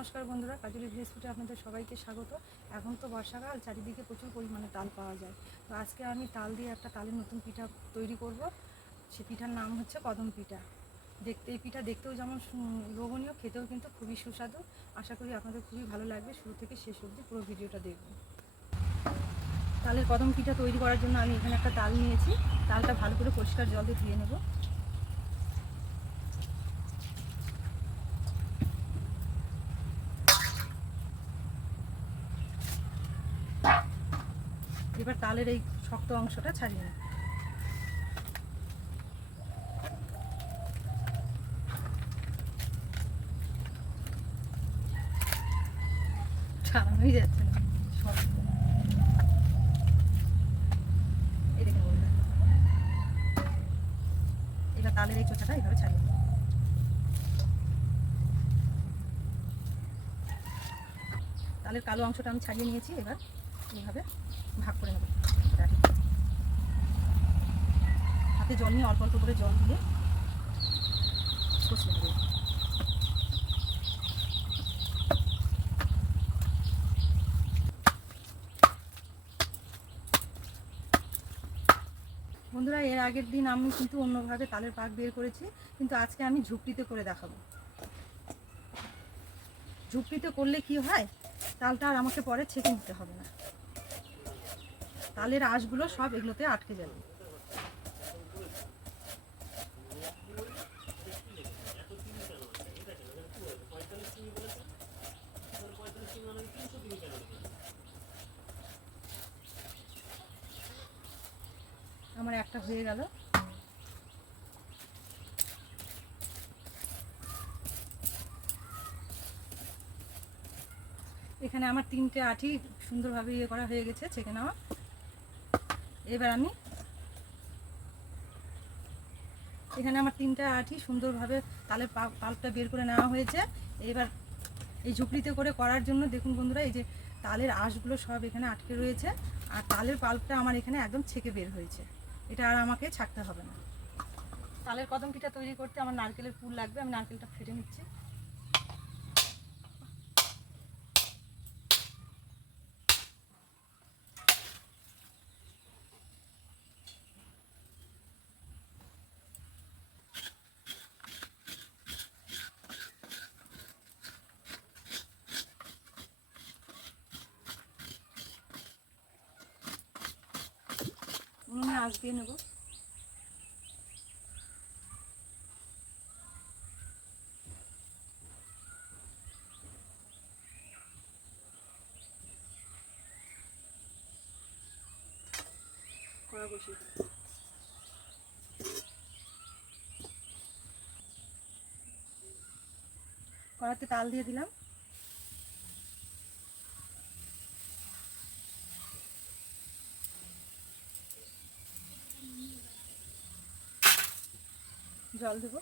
নমস্কার বন্ধুরা, কাজলি ভিলেজ আপনাদের সবাইকে স্বাগত। এখন তো বর্ষাকাল, চারিদিকে প্রচুর পরিমাণে তাল পাওয়া যায়। তো আজকে আমি তাল দিয়ে একটা তালের নতুন পিঠা তৈরি করব। সে পিঠার নাম হচ্ছে কদম পিঠা। দেখতে, এই পিঠা দেখতেও যেমন লোভনীয়, খেতেও কিন্তু খুবই সুস্বাদু। আশা করি আপনাদের খুবই ভালো লাগবে। শুরু থেকে শেষ অবধি পুরো ভিডিওটা দেখবেন তালের কদম পিঠা তৈরি করার জন্য আমি এখানে একটা তাল নিয়েছি। তালটা ভালো করে পরিষ্কার জল দিয়ে ধুয়ে নেব। এবার তালের এই শক্ত অংশটা ছাড়িয়ে নেব ছাড়ানোই যাচ্ছে। এবার তালের এই এইভাবে ছাড়িয়ে তালের কালো অংশটা আমি ছাড়িয়ে নিয়েছি, এবার এইভাবে ভাগ করে নেব। হাতে জল নিয়ে অল্প অল্প করে জল দিয়ে কষিয়ে নেব। বন্ধুরা, এর আগের দিন আমি কিন্তু অন্যভাবে তালের পাক বের করেছি, কিন্তু আজকে আমি ঝুপড়িতে করে দেখাবো। ঝুপড়িতে করলে কি হয়? তালটা আর আমাকে পরে ছেঁকে নিতে হবে না। তালের আঁশগুলো সব এগুলোতে আটকে যাবে। আমার একটা হয়ে গেল। এখানে আমার তিনটে আঠি সুন্দরভাবে ইয়ে করা হয়ে গেছে, ছেঁকে নেওয়া। এবার আমি এখানে আমার তিনটা আঠি সুন্দরভাবে তালের পাল্পটা বের করে নেওয়া হয়েছে। এবার এই ঝুপড়িতে করে করার জন্য দেখুন বন্ধুরা, এই যে তালের আঁশগুলো সব এখানে আটকে রয়েছে, আর তালের পাল্পটা আমার এখানে একদম ছেঁকে বের হয়েছে। এটা আর আমাকে ছাকতে হবে না। তালের কদম পিঠা তৈরি করতে আমার নারকেলের পুর লাগবে, আমি নারকেলটা ফেটে নিচ্ছি। আঁচ দিয়ে নেব। কড়াতে তাল দিয়ে দিলাম। জল দেবো।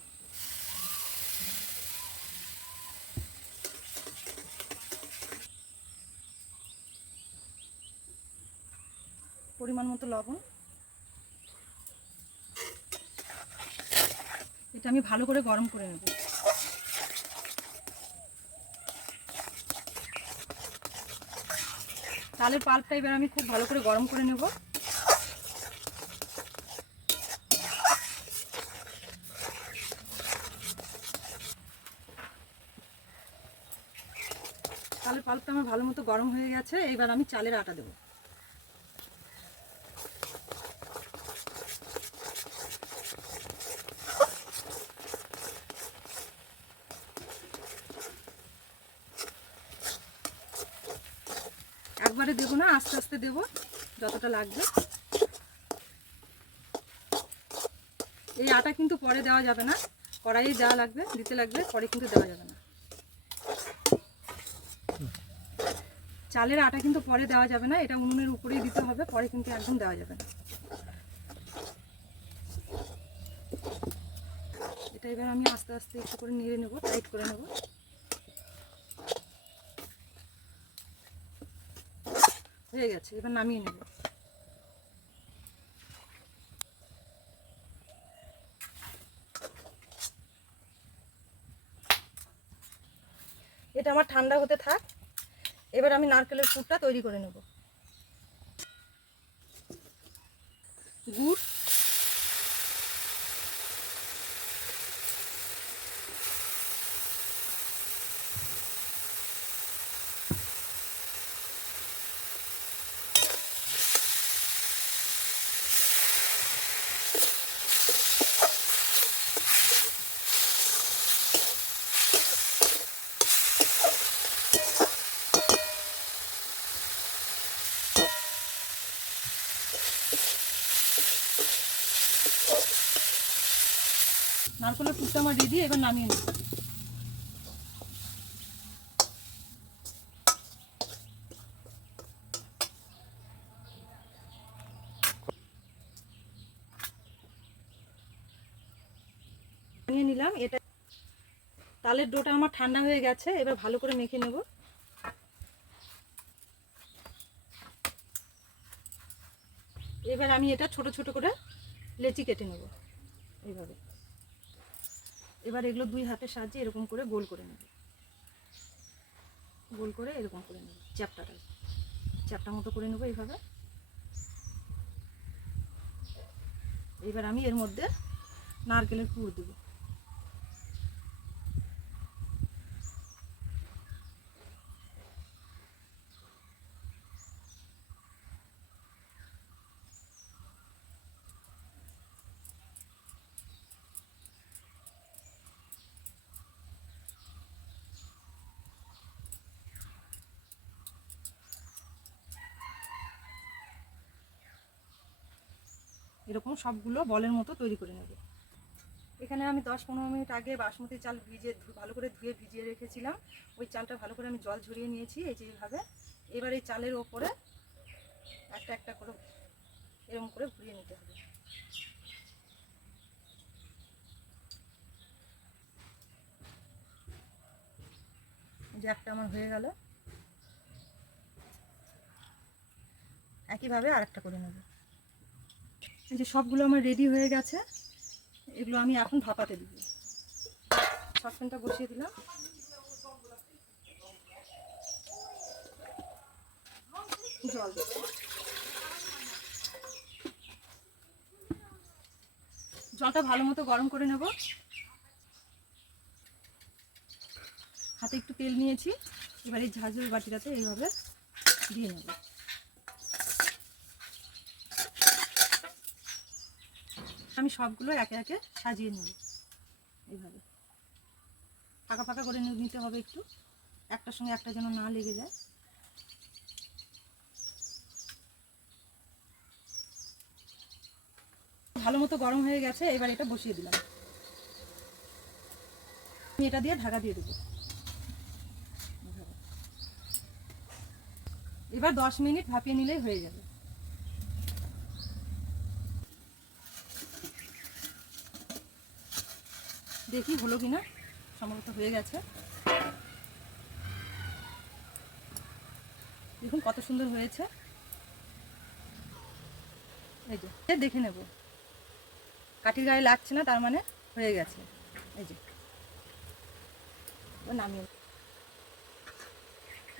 পরিমাণ মতো লবণ। এটা আমি ভালো করে গরম করে নেব। তালের পাল্পটা এবার আমি খুব ভালো করে গরম করে নেব। পাল্পটা আমার ভালো মতো গরম হয়ে গেছে এবার আমি চালের আটা দেবো। একবারে দেবো না, আস্তে আস্তে দেবো, যতটা লাগবে। এই আটা কিন্তু পরে দেওয়া যাবে না, কড়াইয়ে দেওয়া লাগবে, দিতে লাগবে, পরে কিন্তু দেওয়া যাবে না। চালের আটা কিন্তু পরে দেওয়া যাবে না, এটা উনুনের উপরেই দিতে হবে, পরে কিন্তু একদম দেওয়া যাবে না। এটা এবার আমি আস্তে আস্তে একটু করে নেড়ে নেব টাইট করে নেব। হয়ে গেছে, এবার নামিয়ে নেব। এটা আমার ঠান্ডা হতে থাক। এবার আমি নারকেলের পুরটা তৈরি করে নেব। গুড়? নারকেলের পুরটা আমার রেডি এবার নামিয়ে নেব নিয়ে নিলাম, এটা তালের ডোটা আমার ঠান্ডা হয়ে গেছে, এবার ভালো করে মেখে নেব। এবার আমি এটা ছোট ছোট করে লেচি কেটে নেব, এইভাবে। এবার এগুলো দুই হাতের সাহায্যে এরকম করে গোল করে নেবে। গোল করে এরকম করে নেব চ্যাপটাটা চ্যাপটা মতো করে নেব এইভাবে। এবার আমি এর মধ্যে নারকেলের পুর দেবো। এরকম সবগুলো বলের মতো তৈরি করে নেব। এখানে আমি দশ পনেরো মিনিট আগে বাসমতি চাল ভিজে ধু- ভালো করে ধুয়ে ভিজিয়ে রেখেছিলাম। ওই চালটা ভালো করে আমি জল ঝরিয়ে নিয়েছি এই যে এইভাবে। এবার এই চালের ওপরে একটা একটা করে এরকম করে ঘুরিয়ে নিতে হবে। যে একটা আমার হয়ে গেল। একইভাবে আরেকটা করে নেব। এই যে সবগুলো আমার রেডি হয়ে গেছে, এগুলো আমি এখন ভাপাতে দিব। সসপ্যানটা বসিয়ে দিলাম। জল জলটা ভালো মতো গরম করে নেব। হাতে একটু তেল নিয়েছি, এবার এই ঝাঁঝুর বাটিটাতে এইভাবে দিয়ে নেব। আমি সবগুলো একে একে সাজিয়ে নেব। এইভাবে। ফাঁকা ফাঁকা করে নিতে হবে একটু। একটার সঙ্গে একটা যেন না লেগে যায়। ভালো মতো গরম হয়ে গেছে, এবার এটা বসিয়ে দিলাম। আমি এটা দিয়ে ঢাকা দিয়ে দেবো। এবার দশ মিনিট ভাপিয়ে নিলেই হয়ে যাবে। দেখি হলো কিনা সম্ভবত হয়ে গেছে। দেখুন কত সুন্দর হয়েছে। এই যে দেখে নেব। কাঠির গায়ে লাগছে না, তার মানে হয়ে গেছে। এই যে ও নামিয়ে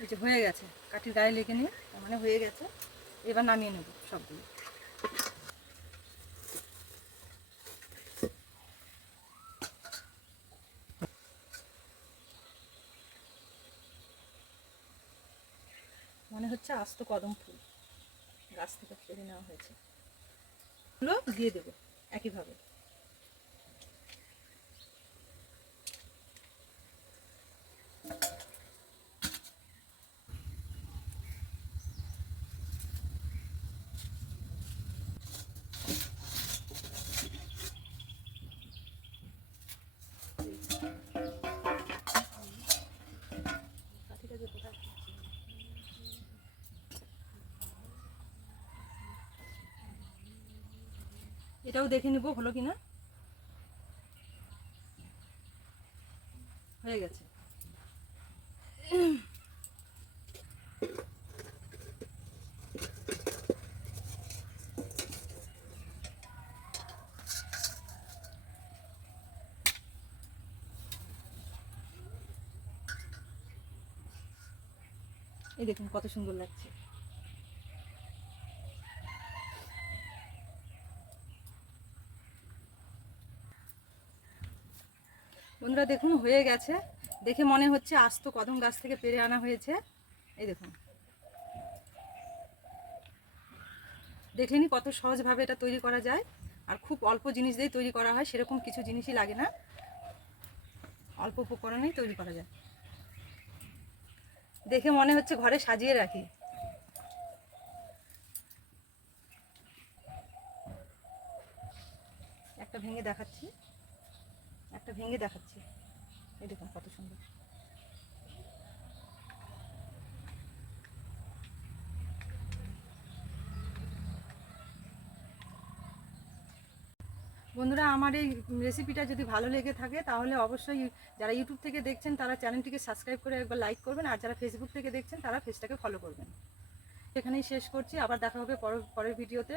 এই যে হয়ে গেছে, কাঠির গায়ে লেগে নিয়ে, তার মানে হয়ে গেছে। এবার নামিয়ে নেব সবগুলো। মনে হচ্ছে আস্ত কদম ফুল। গাছ থেকে পেরে নেওয়া হয়েছে। এগুলো দিয়ে দেবো একইভাবে। এটাও দেখে নিব হলো কিনা? হয়ে গেছে। এই দেখুন কত সুন্দর লাগছে। বন্ধুরা, দেখুন, হয়ে গেছে। দেখে মনে হচ্ছে আস্ত কদম গাছ থেকে পেরে আনা হয়েছে। এই দেখুন। দেখলেনি কত সহজভাবে এটা তৈরি করা যায়। আর খুব অল্প জিনিস দিয়েই তৈরি করা হয়, সেরকম কিছু জিনিসই লাগে না। অল্প উপকরণেই তৈরি করা যায়। দেখে মনে হচ্ছে ঘরে সাজিয়ে রাখি। একটা ভেঙে দেখাচ্ছি। একটা ভেঙে দেখাচ্ছি। এই দেখুন কত সুন্দর। বন্ধুরা, আমার এই রেসিপিটা যদি ভালো লেগে থাকে, তাহলে অবশ্যই যারা ইউটিউব থেকে দেখছেন, তারা চ্যানেলটিকে সাবস্ক্রাইব করে একবার লাইক করবেন, আর যারা ফেসবুক থেকে দেখছেন, তারা পেজটাকে ফলো করবেন। এখানেই শেষ করছি, আবার দেখা হবে পরের ভিডিওতে